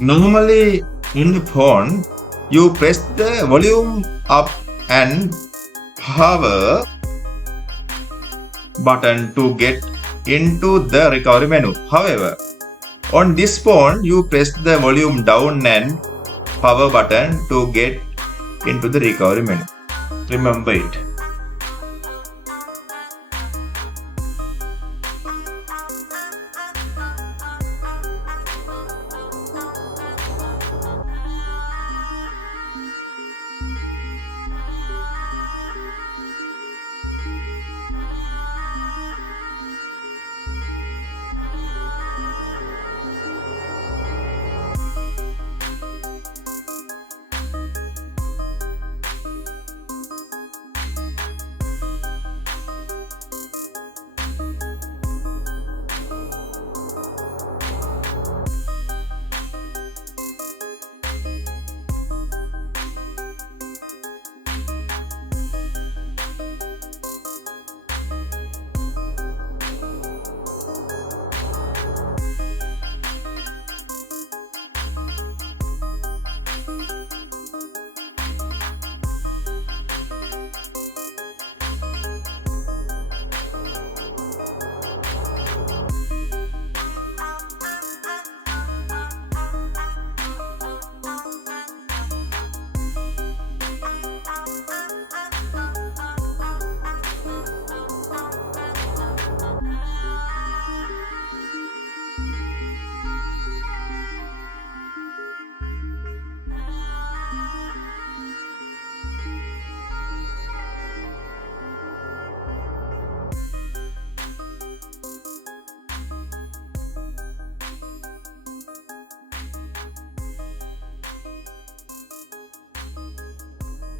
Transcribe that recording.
Normally in the phone, you press the volume up and power button to get into the recovery menu. However, on this phone, you press the volume down and power button to get into the recovery menu. Remember it.